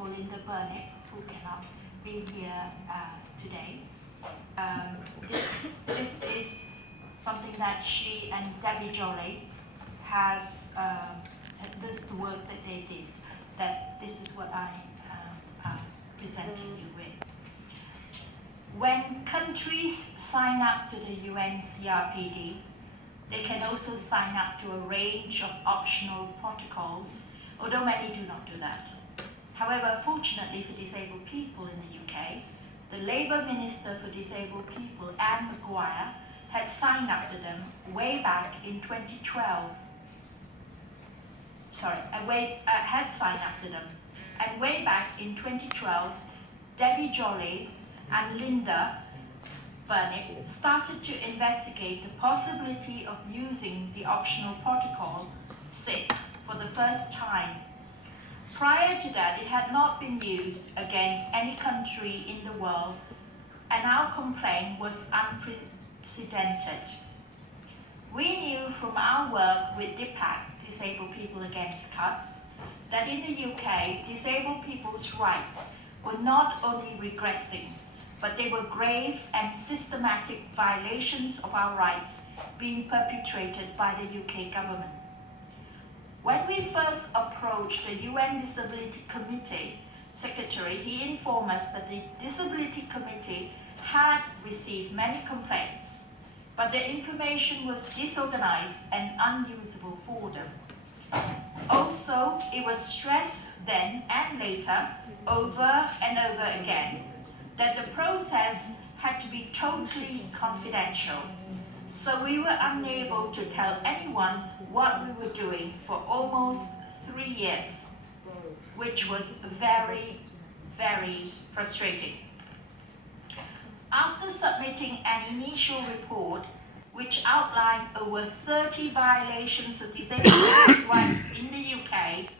for Linda Burnett, who cannot be here today. This is something that she and Debbie Jolie has, this is the work that they did, that this is what I'm presenting you with. When countries sign up to the UN CRPD, they can also sign up to a range of optional protocols, although many do not do that. However, fortunately for disabled people in the UK, the Labour Minister for Disabled People, Anne Maguire, had signed up to them way back in 2012. Had signed up to them. And way back in 2012, Debbie Jolie and Linda Burnett started to investigate the possibility of using the optional protocol 6 for the first time. Prior to that, it had not been used against any country in the world, and our complaint was unprecedented. We knew from our work with DPAC, Disabled People Against Cuts, that in the UK, disabled people's rights were not only regressing, but they were grave and systematic violations of our rights being perpetrated by the UK government. When we first approached the UN Disability Committee Secretary, he informed us that the Disability Committee had received many complaints, but the information was disorganized and unusable for them. Also, it was stressed then and later, over and over again, that the process had to be totally confidential. So we were unable to tell anyone what we were doing for almost 3 years, which was very, very frustrating. After submitting an initial report which outlined over 30 violations of disabled people's rights in the UK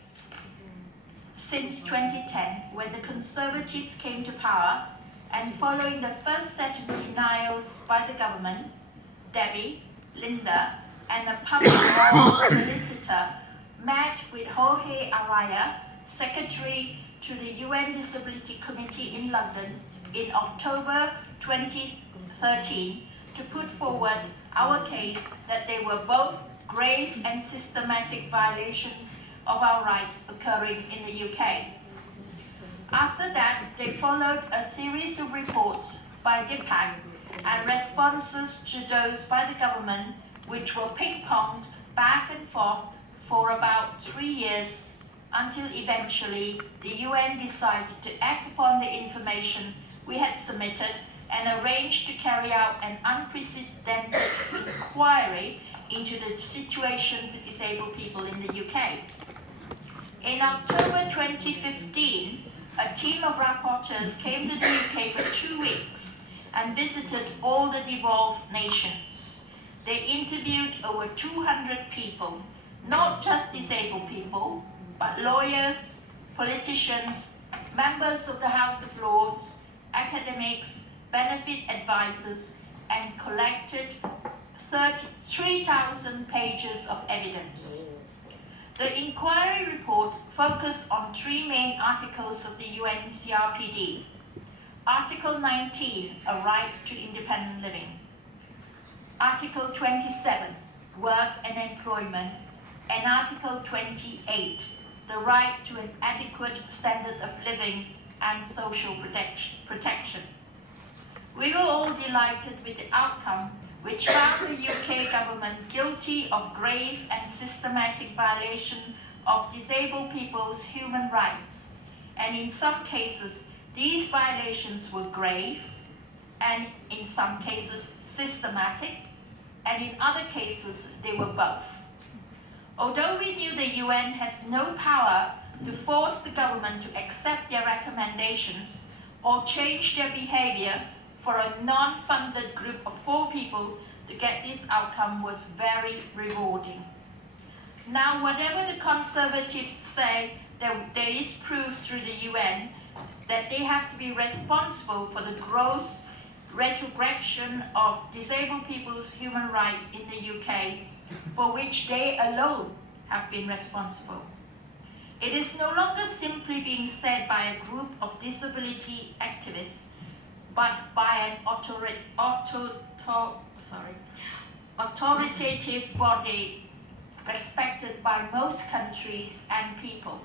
since 2010, when the Conservatives came to power, and following the first set of denials by the government, Debbie, Linda, and a public law solicitor met with Jorge Araya, Secretary to the UN Disability Committee in London in October 2013 to put forward our case that they were both grave and systematic violations of our rights occurring in the UK. After that, they followed a series of reports by DPAC and responses to those by the government, which were ping-ponged back and forth for about 3 years, until eventually the UN decided to act upon the information we had submitted and arranged to carry out an unprecedented inquiry into the situation for disabled people in the UK. In October 2015, a team of rapporteurs came to the UK for 2 weeks and visited all the devolved nations. They interviewed over 200 people, not just disabled people, but lawyers, politicians, members of the House of Lords, academics, benefit advisors, and collected 3,000 pages of evidence. The inquiry report focused on 3 main articles of the UN CRPD. Article 19, a right to independent living. Article 27, work and employment. And Article 28, the right to an adequate standard of living and social protection. We were all delighted with the outcome, which found the UK government guilty of grave and systematic violation of disabled people's human rights. And in some cases, these violations were grave, and in some cases systematic, and in other cases they were both. Although we knew the UN has no power to force the government to accept their recommendations or change their behavior, for a non-funded group of 4 people to get this outcome was very rewarding. Now, whatever the Conservatives say, there is proof through the UN that they have to be responsible for the gross retrogression of disabled people's human rights in the UK, for which they alone have been responsible. It is no longer simply being said by a group of disability activists, but by an authoritative body respected by most countries and people,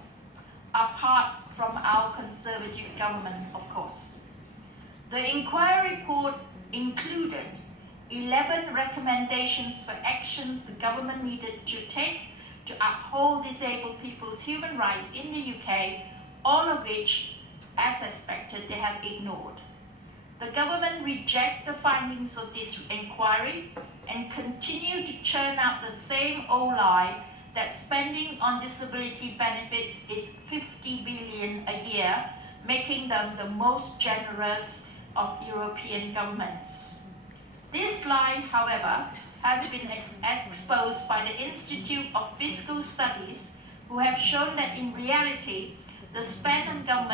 apart from our conservative government, of course. The inquiry report included 11 recommendations for actions the government needed to take to uphold disabled people's human rights in the UK, all of which, as expected, they have ignored. The government reject the findings of this inquiry and continue to churn out the same old lie that spending on disability benefits is 50 billion a year, making them the most generous of European governments. This lie, however, has been exposed by the Institute of Fiscal Studies, who have shown that in reality, the spend on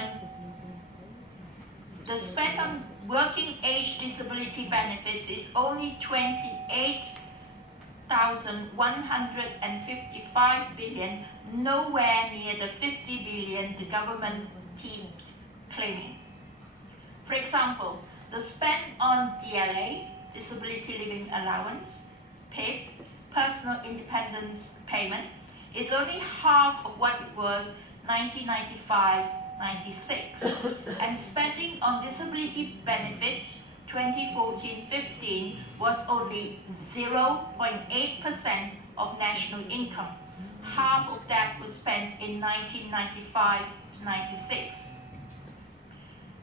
working age disability benefits is only 28,155 billion, nowhere near the 50 billion the government keeps claiming. For example, the spend on DLA, Disability Living Allowance, PIP, Personal Independence Payment, is only half of what it was 1995-96, and spending on disability benefits 2014-15 was only 0.8% of national income. Half of that was spent in 1995-96.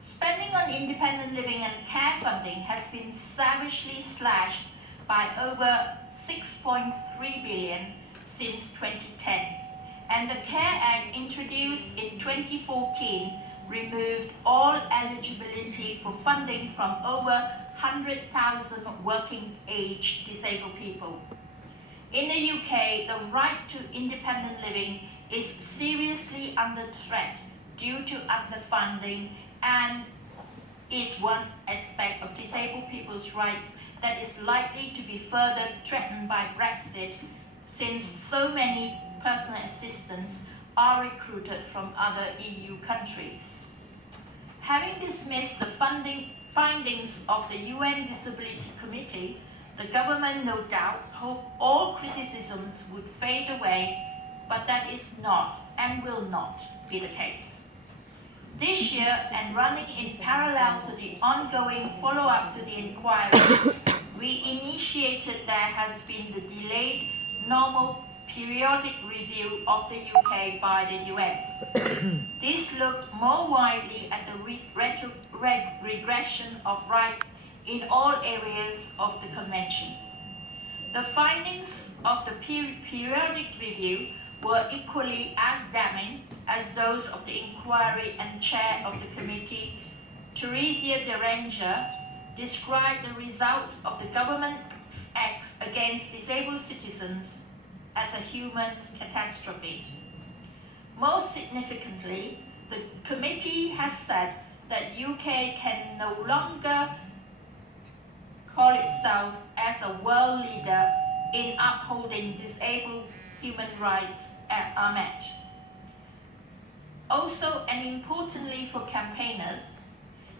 Spending on independent living and care funding has been savagely slashed by over 6.3 billion since 2010, and the CARE Act introduced in 2014 removed all eligibility for funding from over 100,000 working age disabled people. In the UK, the right to independent living is seriously under threat due to underfunding and is one aspect of disabled people's rights that is likely to be further threatened by Brexit, since so many personal assistants are recruited from other EU countries. Having dismissed the findings of the UN Disability Committee, the government no doubt hoped all criticisms would fade away, but that is not and will not be the case. This year, and running in parallel to the ongoing follow-up to the inquiry, we initiated there has been the delayed normal periodic review of the UK by the UN. This looked more widely at the regression of rights in all areas of the Convention. The findings of the periodic review were equally as damning as those of the inquiry, and chair of the committee, Theresia de Ranger, described the results of the government's acts against disabled citizens as a human catastrophe. Most significantly, the committee has said that UK can no longer call itself as a world leader in upholding disabled human rights are met. Also, and importantly for campaigners,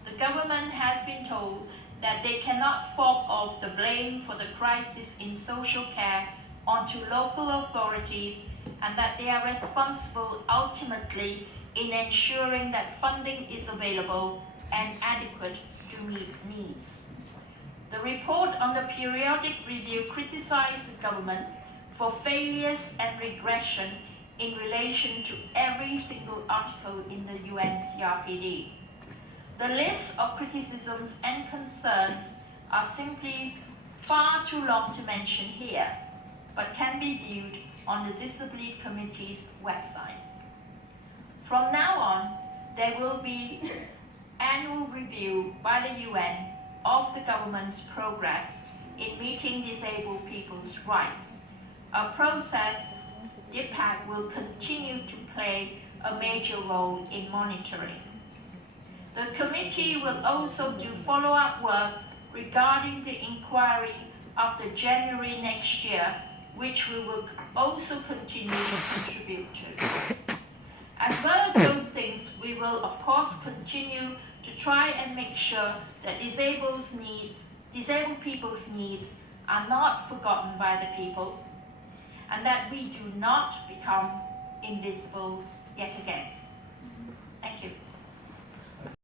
the government has been told that they cannot fork off the blame for the crisis in social care onto local authorities, and that they are responsible ultimately in ensuring that funding is available and adequate to meet needs. The report on the periodic review criticized the government for failures and regression in relation to every single article in the UN CRPD. The list of criticisms and concerns are simply far too long to mention here, but can be viewed on the Disability Committee's website. From now on, there will be annual review by the UN of the government's progress in meeting disabled people's rights, a process DPAC will continue to play a major role in monitoring. The committee will also do follow-up work regarding the inquiry after January next year, which we will also continue to contribute to. As well as those things, we will of course continue to try and make sure that disabled people's needs are not forgotten by the people, and that we do not become invisible yet again. Thank you.